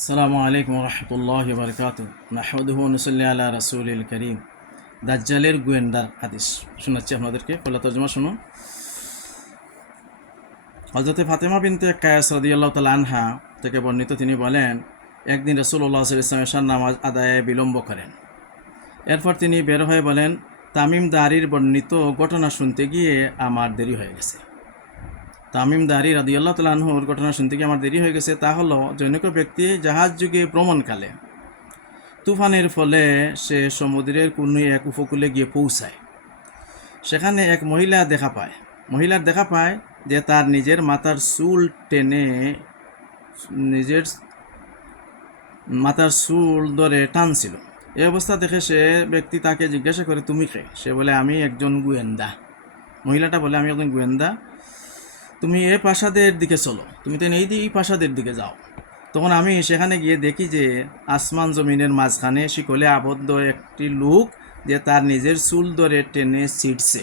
আসসালামু আলাইকুম রহমতুল্লাহি বারকাতু নাহমাদুহু ওয়া নুসাল্লি আলা রাসূলিল কারীম। দাজ্জালের গোয়েন্দার হাদিস শোনাচ্ছি আপনাদেরকে। পড়া তর্জমা শুনুন। হযরত ফাতেমা বিনতে কায়েস রাদিয়াল্লাহু তাআলা আনহা থেকে বর্ণিত, তিনি বলেন, একদিন রাসূলুল্লাহ সাল্লাল্লাহু আলাইহি ওয়াসাল্লাম এশার নামাজ আদায়ে বিলম্ব করেন। এরপর তিনি বের হয়ে বলেন, তামিম দারির বর্ণিত ঘটনা শুনতে গিয়ে আমার দেরি হয়ে গেছে। তামিম দারি রাদিয়াল্লাহু তাআলা আনহুর ঘটনা শুনতে গিয়ে আমার দেরি হয়ে গেছে। তা হলো, জনৈক ব্যক্তি জাহাজ যুগে ভ্রমণকালে তুফানের ফলে সে সমুদ্রের কোনো এক উপকূলে গিয়ে পৌঁছায়। সেখানে এক মহিলার দেখা পায় যে তার নিজের মাথার চুল টেনে নিজের মাথার চুল ধরে টানছিল। এই অবস্থা দেখে সে ব্যক্তি তাকে জিজ্ঞাসা করে, তুমি কে? সে বলে, আমি একজন গোয়েন্দা। মহিলাটা বলে, আমি একজন গোয়েন্দা, তুমি এই প্রাসাদের দিকে চলো, তুমি তো এই প্রাসাদের দিকে যাও। তখন আমি সেখানে গিয়ে দেখি যে আসমান জমিনের মাঝখানে শিকলে আবদ্ধ একটি লোক, যে তার নিজের চুল ধরে টেনে ছিঁড়ছে।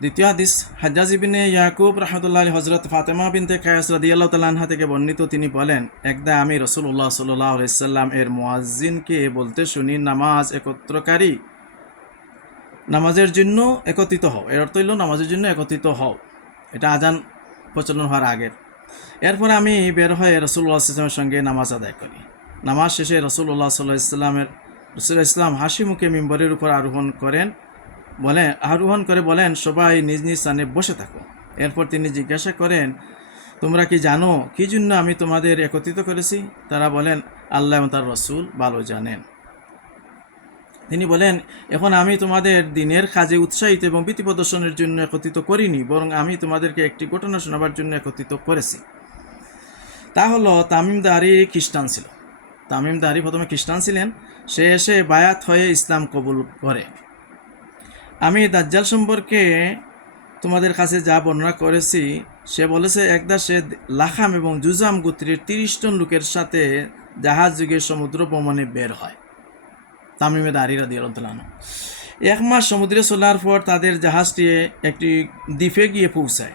দ্বিতীয় হাদিস, হাজ্জাজ ইবনে ইয়াকুব রাহমাতুল্লাহ আলাইহি হযরত ফাতেমা বিনতে কায়েস রাদিয়াল্লাহু তাআলা আনহা থেকে বর্ণিত, তিনি বলেন, একদা আমি রাসূলুল্লাহ সাল্লাল্লাহু আলাইহি সাল্লাম এর মুয়াজ্জিনকে বলতে শুনি, নামাজ একত্রকারী, নামাজের জন্য একত্রিত হও। এর অর্থ হইল নামাজের জন্য একত্রিত হও। এটা আজান প্রচলন হওয়ার আগের। এরপরে আমি বের হয়ে রাসূলুল্লাহ সাল্লাল্লাহু আলাইহি ওয়াসাল্লামের সঙ্গে নামাজ আদায় করি। নামাজ শেষে রাসূলুল্লাহ সাল্লাল্লাহু আলাইহি ওয়াসাল্লাম হাসি মুখে মিম্বরের উপর আরোহণ করে বলেন, সবাই নিজ নিজ স্থানে বসে থাকো। এরপর তিনি জিজ্ঞাসা করেন, তোমরা কি জানো কি জন্য আমি তোমাদের একত্রিত করেছি? তারা বলেন, আল্লাহ এবং তার রাসূল ভালো জানেন। তিনি বলেন, এখন আমি তোমাদের দিনের কাজে উৎসাহিত এবং ভীতি প্রদর্শনের জন্য একত্রিত করিনি, বরং আমি তোমাদেরকে একটি ঘটনা শোনাবার জন্য একত্রিত করেছি। তা হলো, তামিম দারি খ্রিস্টান ছিল। তামিম দারি প্রথমে খ্রিস্টান ছিলেন। সে এসে বায়াত হয়ে ইসলাম কবুল করে। আমি দাজ্জাল সম্পর্কে তোমাদের কাছে যা বর্ণনা করেছি, সে বলেছে, একদা সে লাখাম এবং জুজাম গোত্রের 30 জন লোকের সাথে জাহাজ যুগে সমুদ্র ভ্রমণে বের হয়। তামিমে দারি রাদিয়াল্লাহু তাআলা আনহু 1 মাস সমুদ্রে চলার পর তাদের জাহাজটি একটি দ্বীপে গিয়ে পৌঁছায়।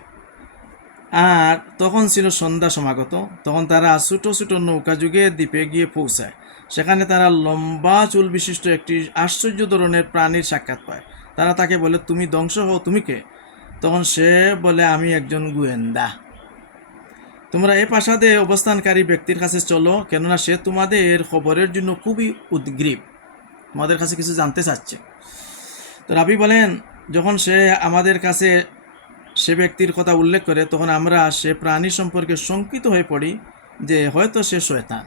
আর তখন ছিল সন্ধ্যা সমাগত। তখন তারা ছোটো ছোটো নৌকা যুগে দ্বীপে গিয়ে পৌঁছায়। সেখানে তারা লম্বা চুল বিশিষ্ট একটি আশ্চর্য ধরনের প্রাণীর সাক্ষাৎ পায়। তারা তাকে বলে, তুমি ধ্বংস হও, তুমি কে? তখন সে বলে, আমি একজন গোয়েন্দা। তোমরা এ প্রাসাদে অবস্থানকারী ব্যক্তির কাছে চলো, কেননা সে তোমাদের খবরের জন্য খুবই উদ্গ্রীব, তোমাদের কাছে কিছু জানতে চাচ্ছে। তো রাবি বলেন, যখন সে আমাদের কাছে সে ব্যক্তির কথা উল্লেখ করে, তখন আমরা সে প্রাণী সম্পর্কে শঙ্কিত হয়ে পড়ি যে হয়তো সে শয়তান।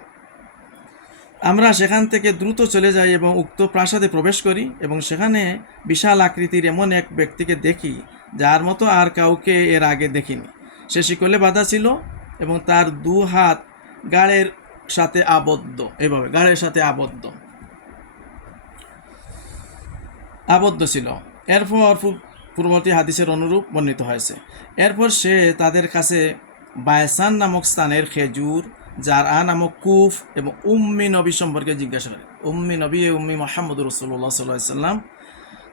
আমরা সেখান থেকে দ্রুত চলে যাই এবং উক্ত প্রাসাদে প্রবেশ করি এবং সেখানে বিশাল আকৃতির এমন এক ব্যক্তিকে দেখি, যার মতো আর কাউকে এর আগে দেখিনি। সে শিকলে বাঁধা ছিল এবং তার 2 হাত গাড়ের সাথে আবদ্ধ, এভাবে গাড়ের সাথে আবদ্ধ ছিল। এরপর পূর্ববর্তী হাদিসের অনুরূপ বর্ণিত হয়েছে। এরপর সে তাদের কাছে বায়সান নামক স্থানের খেজুর, জারআ নামক কুফ এবং উম্মি নবী সম্পর্কে জিজ্ঞাসা করে। উম্মি মুহাম্মদুর রাসূলুল্লাহ সাল্লাল্লাহু আলাইহি ওয়াসাল্লাম,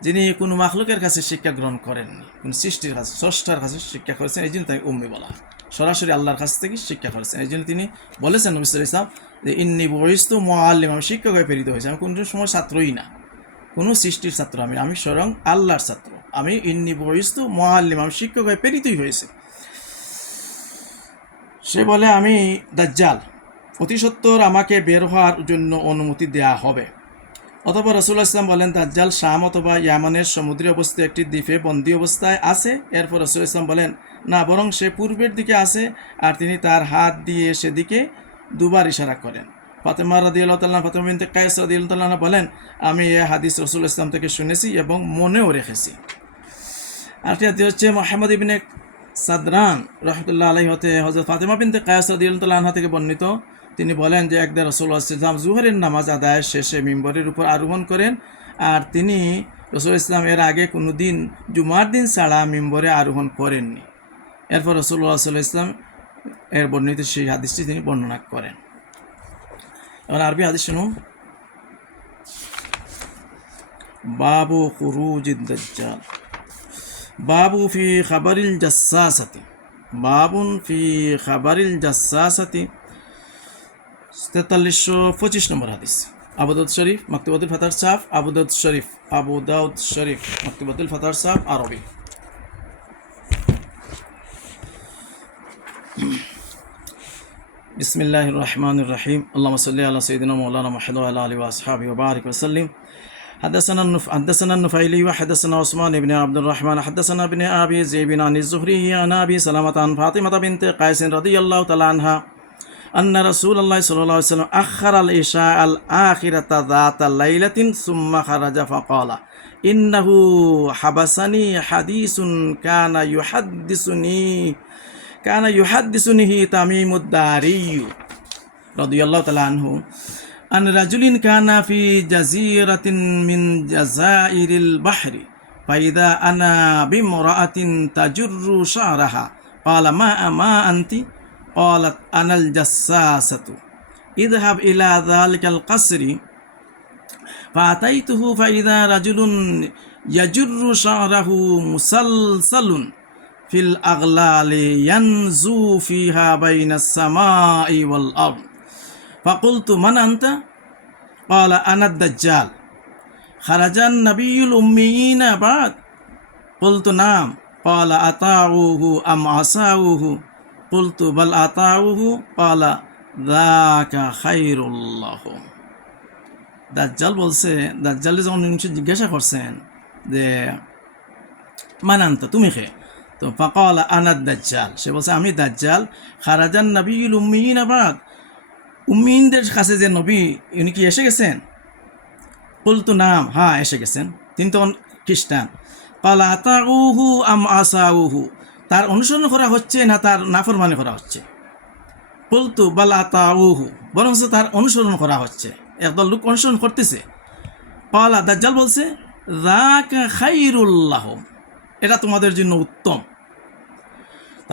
যিনি কোনো মাখলুকের কাছে শিক্ষা গ্রহণ করেননি, কোনো সৃষ্টির কাছে, স্রষ্টার কাছে শিক্ষা করেছেন, এই জন্য তাকে উম্মি বলা। সরাসরি আল্লাহর কাছ থেকে শিক্ষা করেছেন, এই জন্য তিনি বলেছেন নবী সাল্লাল্লাহু আলাইহি ওয়াসাল্লাম যে, ইন্নী বুইসতু মুআল্লিম, আমি শিক্ষক হয়ে প্রেরিত হয়েছি। আমি কোনো সময় ছাত্রই না, কোনো সৃষ্টির ছাত্র আমি স্বয়ং আল্লাহর ছাত্র। আমি ইন্নী বুইসতু মুআল্লিম, আমি শিক্ষক হয়ে প্রেরিতই হয়েছে। সে বলে, আমি দাজ্জাল, অতি সত্বর আমাকে বের হওয়ার জন্য অনুমতি দেয়া হবে। অথবা রাসূলুল্লাহ সাল্লাল্লাহু আলাইহি ওয়াসাল্লাম বলেন, দাজ্জাল শাম অথবা ইয়ামানের সমুদ্রে অবস্থিত একটি দ্বীপে বন্দী অবস্থায় আছে। এরপর রাসূলুল্লাহ সাল্লাল্লাহু আলাইহি ওয়াসাল্লাম বলেন, না, বরং সে পূর্বের দিকে আছে। আর তিনি তার হাত দিয়ে সেদিকে 2 বার ইশারা করেন। ফাতেমা বিনতে কায়েস রাদিয়াল্লাহু তাআলা বলেন, আমি এই হাদিস রাসূলুল্লাহ সাল্লাল্লাহু আলাইহি ওয়াসাল্লাম থেকে শুনেছি এবং মনেও রেখেছি। আরেকটি হচ্ছে মুহাম্মদ ইবনে সাদরান রাহমাতুল্লাহ আলাইহি হতে হযরত ফাতেমা বিনতে কায়েস রাদিয়াল্লাহু তাআলা আনহা থেকে বর্ণিত, তিনি বলেন যে একদা রাসূলুল্লাহ সাল্লাল্লাহু আলাইহি ওয়াসাল্লাম জোহরের নামাজ আদায়ের শেষে মিম্বরের উপর আরোহণ করেন। আর তিনি রাসূলুল্লাহ ইসলাম এর আগে কোনো দিন জুমার দিন ছাড়া মিম্বরে আরোহণ করেননি। এরপর রাসূলুল্লাহ সাল্লাল্লাহু আলাইহি ওয়াসাল্লাম এর বর্ণিত সেই হাদিসটি তিনি বর্ণনা করেন। এবার আরবি হাদিস শুনুন। বাবু খুরুজিদ দাজ্জাল, বাবু ফি খাবারিল জাসসাসাতি, বাবুন ফি খাবারিল জাসসাসাতি 4325 নম্বর হাদিস, আবু দাউদ শরীফ, মাকতুবাতুল ফাতার সাফ, আবু দাউদ শরীফ, আবু দাউদ শরীফ, মাকতুবাতুল ফাতার সাফ, আরবি। বিসমিল্লাহির রহমানির রহিম। আল্লাহুম্মা সাল্লি আলা সাইয়্যিদিনা মাওলানা মুহাম্মদ ওয়া আলা আলিহি ওয়া আসহাবিহি ওয়া বারিক ওয়া সাল্লিম। حدثنا النفيلي وحدثنا عثمان بن عبد الرحمن حدثنا ابن ابي ذئب عن الزهري عن ابي سلمة عن فاطمة بنت قيس رضي الله تعالى عنها أن رسول الله صلى الله عليه وسلم أخر العشاء الآخرة ذات ليلة ثم خرج فقال إنه حبسني حديث كان يحدثني تميم الداري رضي الله تعالى عنه أن رجل كان في جزيرة من جزائر البحر فإذا أنا بامرأة تجر شعرها قال ما أنت؟ قالت أنا الجساسة اذهب إلى ذلك القصر فأتيته فإذا رجل يجر شعره مسلسل في الأغلال ينزو فيها بين السماء والأرض فقلت من أنت؟ قال أنا الدجال خرج النبي الأميين بعد؟ قلت نعم قال أطاعوه أم عصاوه؟ قلت بل أطاعوه قال ذاك خير الله। দাজ্জাল বলছে, দাজ্জালে যখন জিজ্ঞাসা করছেন যে মানান্ত তুমি খে, তো ফাকাল আনা দাজ্জাল, সে বলছে আমি দাজ্জাল। খারাজান নবিয়ুল উম্মিয়িন বাদ, উম্মিয়িনদের কাছে যে নবী উনি কি এসে গেছেন? কুলতু নাম, হ্যাঁ এসে গেছেন। তিনি তখন খ্রিস্টান। কাল আতাউহু আম আসাউহু, তার অনুসরণ করা হচ্ছে না তার নাফরমানি করা হচ্ছে? কুলতু বাল আতাউহু, বরং তার অনুসরণ করা হচ্ছে, একদল লোক অনুসরণ করতেছে। কালা, দাজ্জাল বলছে যাকা খাইরুল্লাহ, এটা তোমাদের জন্য উত্তম।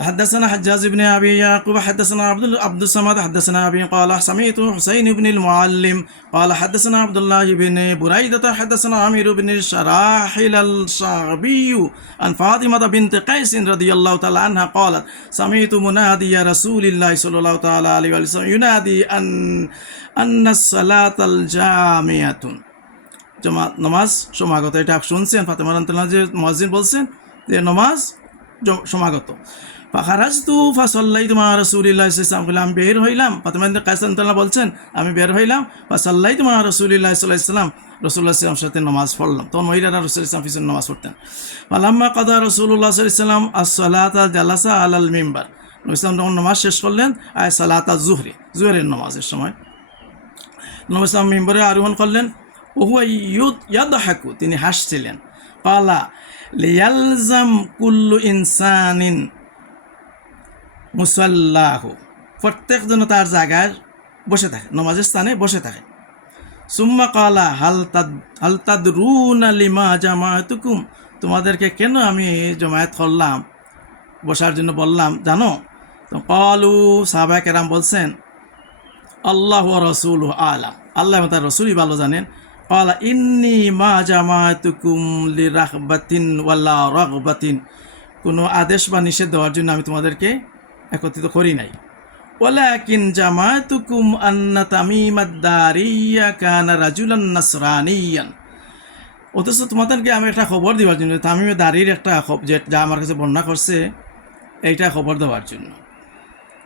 حدثنا حجاج بن أبي يعقوب حدثنا عبد الصمد حدثنا أبي قال سمعت حسين بن المعلم قال حدثنا عبد الله بن بريدة حدثنا عامر بن شراحيل الشعبي عن فاطمة بنت قيس رضي الله تعالى عنها قالت سمعت منادي رسول الله صلى الله تعالى عليه وسلم ينادي أن الصلاة الجامعة নামাজ সমাগত। এটা শুনছেন ফাতেমা রাদিয়াল্লাহু আনহা যে মুয়াজ্জিন বলছেন যে নামাজ সমাগত। ফাখারাজতু ফাসাল্লাইতু মা রাসূলিল্লাহি সাল্লাল্লাহু আলাইহি ওয়াসাল্লাম, বের হইলাম। ফাতেমা বিনতে কায়েস রাদিয়াল্লাহু আনহা বলছেন আমি বের হইলাম। ফাসাল্লাইতু মা রাসূলিল্লাহি সাল্লাল্লাহু আলাইহি ওয়াসাল্লাম, রাসূলুল্লাহ সাল্লাল্লাহু আলাইহি ওয়াসাল্লামের সাথে নামাজ পড়লাম। তখন মহিলারা রাসূলুল্লাহ সাল্লাল্লাহু আলাইহি ওয়াসাল্লাম নামাজ পড়তেন। ফালাম্মা কাদা রাসূলুল্লাহ সাল্লাল্লাহু আলাইহি ওয়াসাল্লাম আস-সালাতা জালাসা আলাল মিম্বার, নবী সাল্লাল্লাহু আলাইহি ওয়াসাল্লাম যখন নামাজ শেষ করলেন, আয় সালাতা যুহরি, যুহরের নামাজের সময় নবী সাল্লাল্লাহু আলাইহি ওয়াসাল্লাম মিম্বরে আরোহণ করলেন। ওহুয়া ইয়াদহাকু, তিনি হাসছিলেন। ক্বালা লিয়ালজাম কুল্লু ইনসানিন মুসাল্লাহু, প্রত্যেকজন তার জায়গায় বসে থাকে, নামাজের স্থানে বসে থাকে। সুম্মা ক্বালা হাল তাদরুনা লিমা জামাআতুকুম, তোমাদেরকে কেন আমি জমায়েত করলাম, বসার জন্য বললাম জানো? তো ক্বালু, সাহাবায়ে কেরাম বলছেন আল্লাহু ওয়া রাসূলুহু আ'লাম, আল্লাহ এবং তার রাসূলই ভালো জানেন। ক্বালা ইন্নী মা জামাআতুকুম লিরাগবাতিন ওয়ালা রাগবাতিন, কোনো আদেশ বা নিষেধ দেওয়ার জন্য আমি তোমাদেরকে একত্রিত করি নাই। ওয়ালাকিন জামাআতুকুম আন্না তামিমাদ দারিয়া কানা রাজুলান নাসরানিয়ান, অথচ তোমাদেরকে আমি একটা খবর দেওয়ার জন্য, তামিমে দারির একটা যা আমার কাছে বর্ণনা করছে, এইটা খবর দেওয়ার জন্য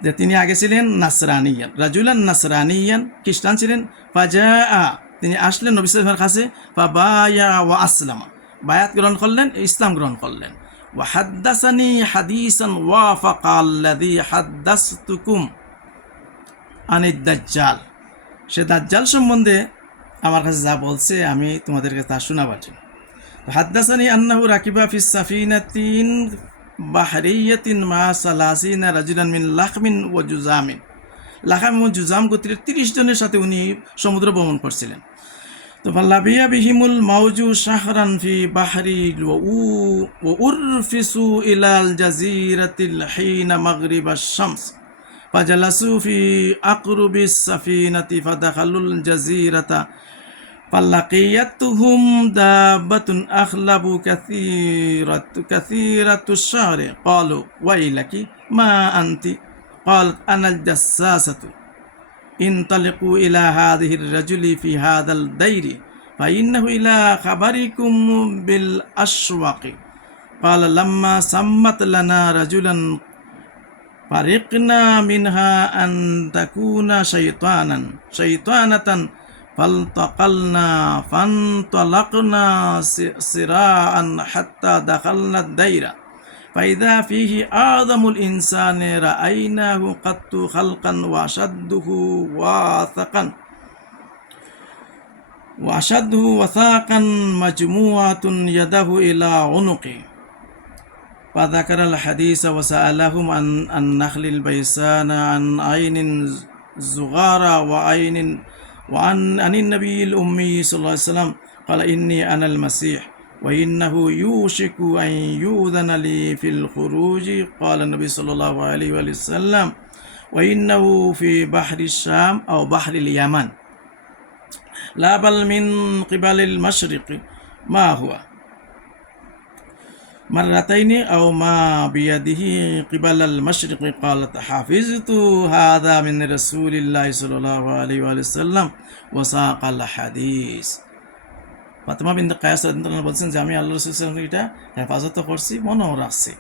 যে তিনি আগে ছিলেন নাসরানিয়ান, রাজুলান নাসরানিয়ান, খ্রিস্টান ছিলেন। ফাজাআ, তিনি আসলেন নবী সাল্লাল্লাহু আলাইহি ওয়াসাল্লামের কাছে। ফাবায়া ওয়া আসলামা, বায়াত গ্রহণ করলেন, ইসলাম গ্রহণ করলেন। ওয়া হাদ্দাসানি হাদিসান ওয়াফাকা আল্লাযী হাদ্দাসতুকুম আনিদ দাজ্জাল, সে দাজ্জাল সম্বন্ধে আমার কাছে যা বলছে আমি তোমাদেরকে তা শোনাবার জন্য। হাদ্দাসানি আন্নাহু রাকিবা ফিস সাফিনাতিন বাহরিয়াতিন মা সালাসিনা রাজুলান মিন লাখমিন ওয়া জুজামিন, লাখাম ও জুজাম গোত্রের 30 জনের সাথে উনি সমুদ্র ভ্রমণ করছিলেন। তো ফাল্লাবিয়া বিহিমুল মাউজু শাহরান ফি বাহরি ওয়া উরফিসু ইলাল জাজিরাতিল হিনা মাগরিবাশ শামস ফাজালাসু ফি আকরুবিস সাফিনাতি ফাদাখালুল জাজিরাতা ফালাকিয়াতুহুম দাবাতুন আখলাবু কাসীরাতু শাহরি ক্বালু ওয়াইলাকি মা আনতি قالت أنا الجساسة ইনতালিকু ইলা হাদিহির রাজুলি ফি হাদাল দাইরি ফাইন্নাহু ইলা খাবারিকুম বিল আশওয়াকি قال لما سمت لنا رجلا فرقنا منها أن تكون شيطانة فانطلقنا سراعا حتى دخلنا الدير فإذا فيه أعظم الإنسان رأيناه قط خلقا وأشده وثاقا مجموعة يده إلى عنقه فذكر الحديث وسألهم عن النخل البيسان عن عين زغارة وعن النبي الأمي صلى الله عليه وسلم قال إني أنا المسيح وإنه يوشك أن يؤذن لي في الخروج قال النبي صلى الله عليه وسلم وإنه في بحر الشام أو بحر اليمن لا بل من قبل المشرق ما هو مرتين أو ما بيده قبل المشرق قالت حفظت هذا من رسول الله صلى الله عليه وسلم وساق الحديث ফাতেমা বিনতে কায়েস রাদিয়াল্লাহু আনহা বলছেন যে আমি আল্লাহর রাসূল সাল্লাল্লাহু আলাইহি ওয়াসাল্লাম এটা হেফাজত করছি মনেও রাখছি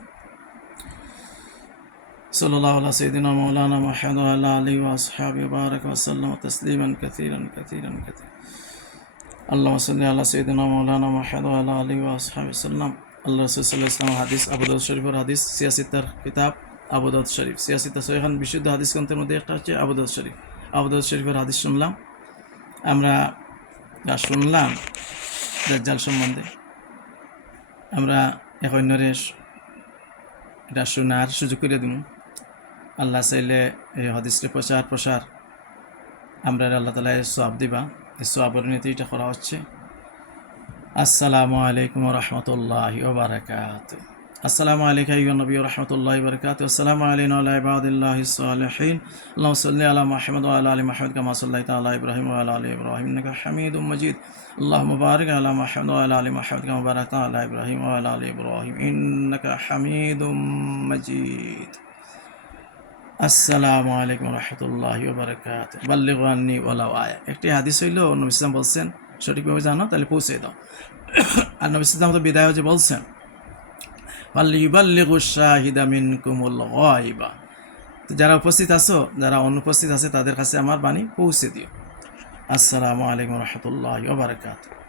সাল্লাল্লাহু আলা সাইয়্যিদিনা মাওলানা মুহাম্মদ ওয়া আলা আলিহি ওয়া আসহাবিহি বারাকা ওয়া সাল্লামা তাসলিমান কাসীরান আল্লাহুম্মা সাল্লি আলা সাইয়্যিদিনা মাওলানা মুহাম্মদ ওয়া আলা আলিহি ওয়া আসহাবিহি সাল্লাম আল্লাহ রাসূল সাল্লাল্লাহু আলাইহি ওয়াসাল্লাম হাদিস আবু দাউদ শরীফের হাদিস সিয়াসিতার কিতাব আবু দাউদ শরীফ সিয়াসিতা সহিহান বিশুদ্ধ হাদিস গ্রন্থের মধ্যে একটা হচ্ছে আবু দাউদ শরীফের হাদিস শুনলাম আমরা শুনলাম দাজ্জাল সম্বন্ধে আমরা এক অন্যরে এটা শোনার সুযোগ করে দিব আল্লাহ চাইলে এই হাদিসের প্রসার আমরা আল্লাহ তাআলা সওয়াব দিবা এই সওয়াবের নিয়তে এটা করা হচ্ছে আসসালামু আলাইকুম ওয়া রাহমাতুল্লাহি ওয়া বারাকাতুহু আসসালামু আলাইকা আইয়ুহান নবী ওয়া রাহমাতুল্লাহি ওয়া বারাকাতুহু আসসালামু আলাইনা ওয়া আলা ইবাদিল্লাহিস সালিহিন আল্লাহুম্মা সাল্লি আলা মুহাম্মাদ ওয়া আলা আলি মুহাম্মাদ কামা সাল্লাইতা আলা ইব্রাহিম ওয়া আলা আলি ইব্রাহিম ইন্নাকা হামিদুম মাজিদ আল্লাহুম্মা বারিক আলা মুহাম্মাদ ওয়া আলা আলি মুহাম্মাদ কামা বারাকতা আলা ইব্রাহিম ওয়া আলা আলি ইব্রাহিম ইন্নাকা হামিদুম মাজিদ আসসালামু আলাইকুম ওয়া রাহমাতুল্লাহি ওয়া বারাকাতুহু বাল্লিগু আন্নি ওয়ালাউ আয়া একটি হাদিস হইল নবী সাল্লাল্লাহু বলছেন সঠিকভাবে জানো তাহলে পৌঁছে দাও আর নবী সাল্লাল্লাহু তো বিদায় হয়ে বলছেন ফালিয়ুবাল্লিগু শাহিদা মিনকুমুল গায়বা তো যারা উপস্থিত আছো যারা অনুপস্থিত আছে তাদের কাছে আমার বাণী পৌঁছে দিও আসসালামু আলাইকুম ওয়া রাহমাতুল্লাহি ওয়া বারাকাতুহু